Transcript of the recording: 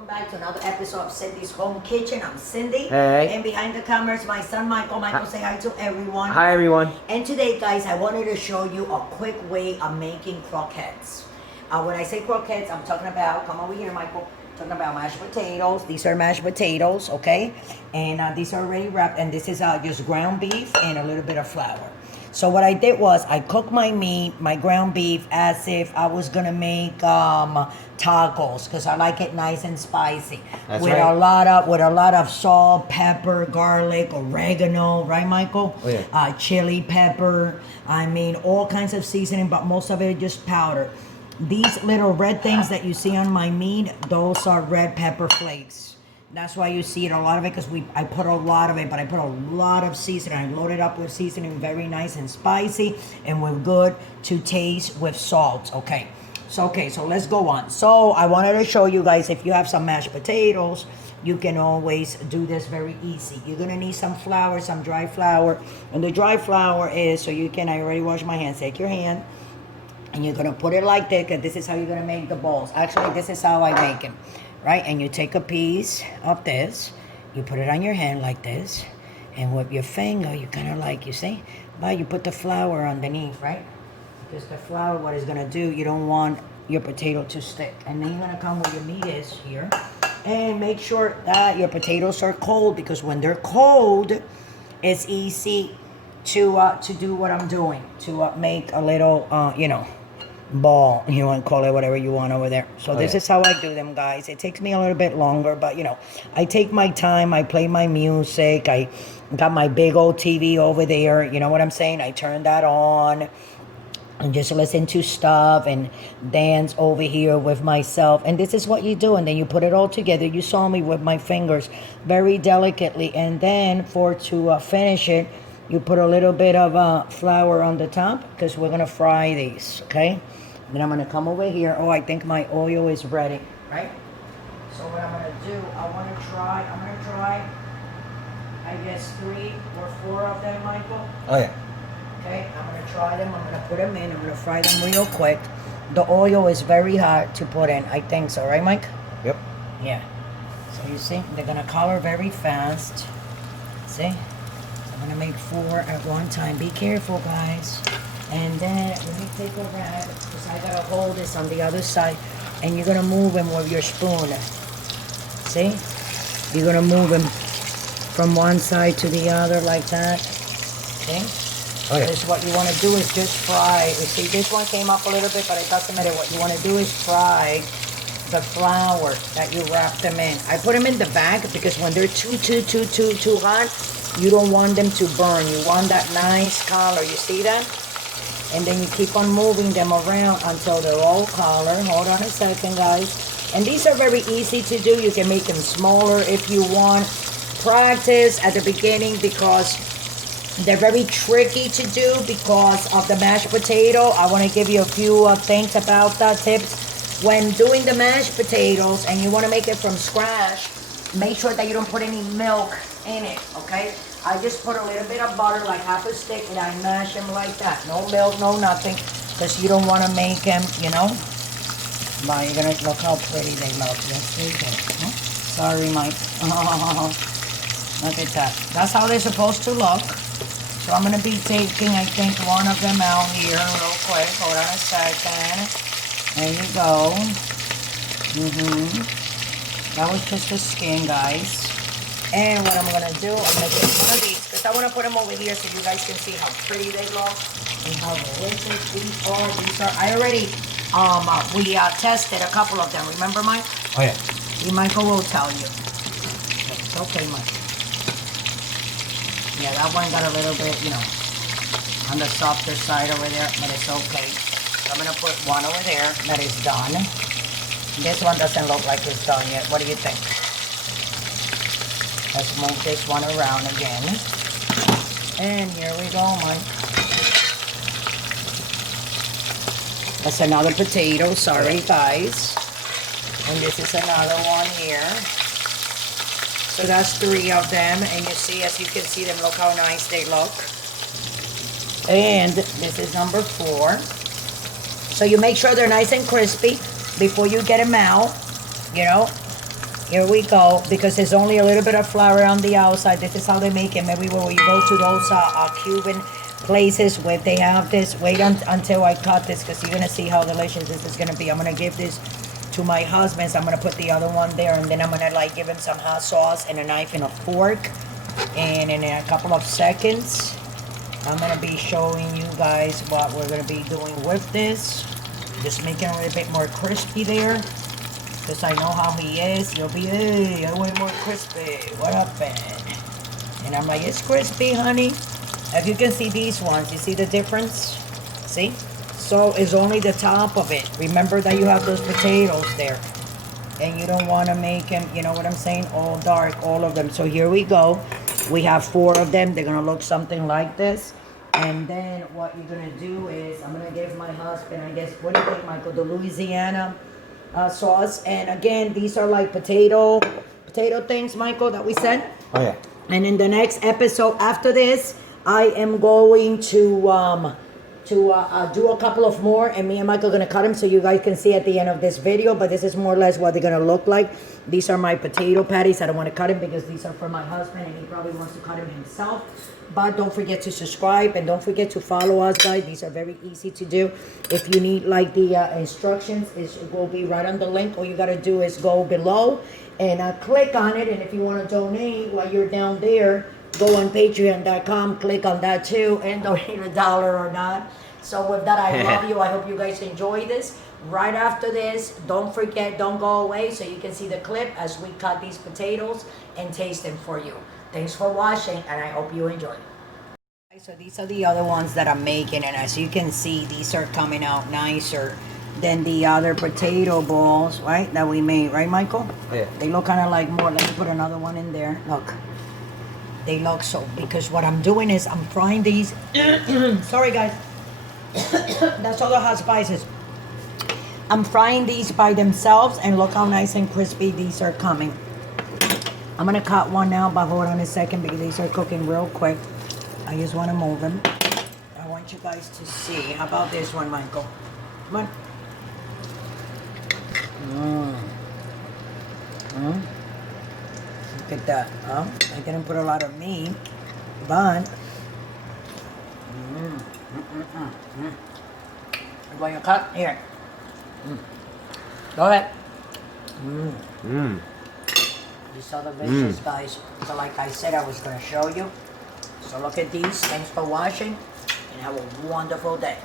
welcome back to another episode of Cindy's Home Kitchen. I'm Cindy. Hey. And behind the camera is my son Michael. Michael, say hi to everyone. Hi, everyone. And today, guys, I wanted to show you a quick way of making croquettes. When I say croquettes, I'm talking about, come over here, Michael, talking about mashed potatoes. These are mashed potatoes, okay? And these are already wrapped, and this is just ground beef and a little bit of flour. So what I did was I cooked my meat, my ground beef, as if I was gonna make tacos, because I like it nice and spicy. That's with right. a lot of salt, pepper, garlic, oregano, right, Michael? Oh, yeah. Chili pepper. I mean, all kinds of seasoning, but most of it is just powder. These little red things that you see on my meat, those are red pepper flakes. That's why you see it, a lot of it, because I put a lot of it, but I put a lot of seasoning. I loaded up with seasoning, very nice and spicy, and we're good to taste with salt. Okay, so let's go on. So I wanted to show you guys, if you have some mashed potatoes, you can always do this very easy. You're gonna need some flour, some dry flour, and the dry flour is, so you can, I already washed my hands, take your hand, and you're gonna put it like this, and this is how you're gonna make the balls. Actually, this is how I make them. Right, and you take a piece of this, you put it on your hand like this, and with your finger, you kind of like, you see, but you put the flour underneath, right? Because the flour, what it's gonna do, you don't want your potato to stick. And then you're gonna come where your meat is here, and make sure that your potatoes are cold, because when they're cold, it's easy to do what I'm doing, to make a little, ball, you want to call it whatever you want over there. So this is how I do them, guys. It takes me a little bit longer, but I take my time. I play my music. I got my big old TV over there, you know what I'm saying? I turn that on and just listen to stuff and dance over here with myself. And this is what you do, and then you put it all together. You saw me with my fingers very delicately, and then to finish it, you put a little bit of flour on the top, because we're gonna fry these, okay? Then I'm gonna come over here. Oh, I think my oil is ready, right? So what I'm gonna do, I'm gonna try, I guess 3 or 4 of them, Michael. Oh, yeah. Okay, I'm gonna try them, I'm gonna put them in, I'm gonna fry them real quick. The oil is very hot to put in, I think so, right, Mike? Yep. Yeah. So you see, they're gonna color very fast. See? I'm gonna make 4 at one time. Be careful, guys. And then let me take a rag, because I gotta hold this on the other side, and you're gonna move them with your spoon. See? You're gonna move them from one side to the other like that. See? Oh, yeah. This, what you want to do is just fry. You see, this one came up a little bit, but it doesn't matter. What you want to do is fry the flour that you wrap them in. I put them in the bag because when they're too hot, you don't want them to burn. You want that nice color. You see that? And then you keep on moving them around until they're all colored. Hold on a second, guys. And these are very easy to do. You can make them smaller if you want. Practice at the beginning, because they're very tricky to do because of the mashed potato. I want to give you a few things about that, tips. When doing the mashed potatoes and you want to make it from scratch, make sure that you don't put any milk in it, okay? I just put a little bit of butter, like half a stick, and I mash them like that. No milk, no nothing, because you don't want to make them, But you're going to look how pretty they look. Yes, they do. Huh? Sorry, Mike. Look at that. That's how they're supposed to look. So I'm going to be taking, I think, one of them out here real quick. Hold on a second. There you go. That was just the skin, guys. And what I'm going to do, I'm going to get one of these, because I want to put them over here so you guys can see how pretty they look and how delicious these are. I already, we tested a couple of them. Remember, Mike? Oh, yeah. Michael will tell you. It's okay, Mike. Yeah, that one got a little bit, on the softer side over there, but it's okay. So I'm going to put one over there that is done. This one doesn't look like it's done yet. What do you think? Let's move this one around again. And here we go, Mike. That's another potato. Sorry, guys. And this is another one here. So that's 3 of them. And you see, as you can see them, look how nice they look. And this is number 4. So you make sure they're nice and crispy before you get them out, Here we go, because there's only a little bit of flour on the outside. This is how they make it. Maybe when you go to those Cuban places where they have this, wait until I cut this, because you're going to see how delicious this is going to be. I'm going to give this to my husband. So I'm going to put the other one there, and then I'm going to like give him some hot sauce and a knife and a fork. And in a couple of seconds, I'm going to be showing you guys what we're going to be doing with this. Just making it a little bit more crispy there. Because I know how he is. He'll be, hey, I want more crispy. What happened? And I'm like, it's crispy, honey. If you can see these ones, you see the difference? See? So it's only the top of it. Remember that you have those potatoes there. And you don't want to make them, you know what I'm saying? All dark, all of them. So here we go. We have 4 of them. They're going to look something like this. And then what you're going to do is, I'm going to give my husband, I guess, what do you think, Michael? The Louisiana sauce. And again, these are like potato things, Michael, that we said. Oh yeah. And in the next episode after this, I am going to do a couple of more, and me and Michael are going to cut them so you guys can see at the end of this video. But this is more or less what they're going to look like. These are my potato patties. I don't want to cut them because these are for my husband, and he probably wants to cut them himself. But don't forget to subscribe, and don't forget to follow us, guys. These are very easy to do. If you need like the instructions, it will be right on the link. All you got to do is go below and click on it. And if you want to donate while you're down there, go on patreon.com, click on that too, and donate $1 or not. So with that, I love you. I hope you guys enjoy this. Right after this, don't forget, don't go away so you can see the clip as we cut these potatoes and taste them for you. Thanks for watching, and I hope you enjoy. So these are the other ones that I'm making, and as you can see, these are coming out nicer than the other potato balls, right, that we made, right, Michael? Oh, yeah. They look kind of like more. Let me put another one in there. Look. They look so, because what I'm doing is I'm frying these. Sorry, guys. That's all the hot spices. I'm frying these by themselves, and look how nice and crispy these are coming. I'm going to cut one now, but hold on a second because these are cooking real quick. I just want to move them. I want you guys to see. How about this one, Michael? Come on. Look at that. I didn't put a lot of meat, but I'm going to cut here. Go ahead. You saw the veggies, guys. So like I said, I was going to show you. So look at these. Thanks for watching, and have a wonderful day.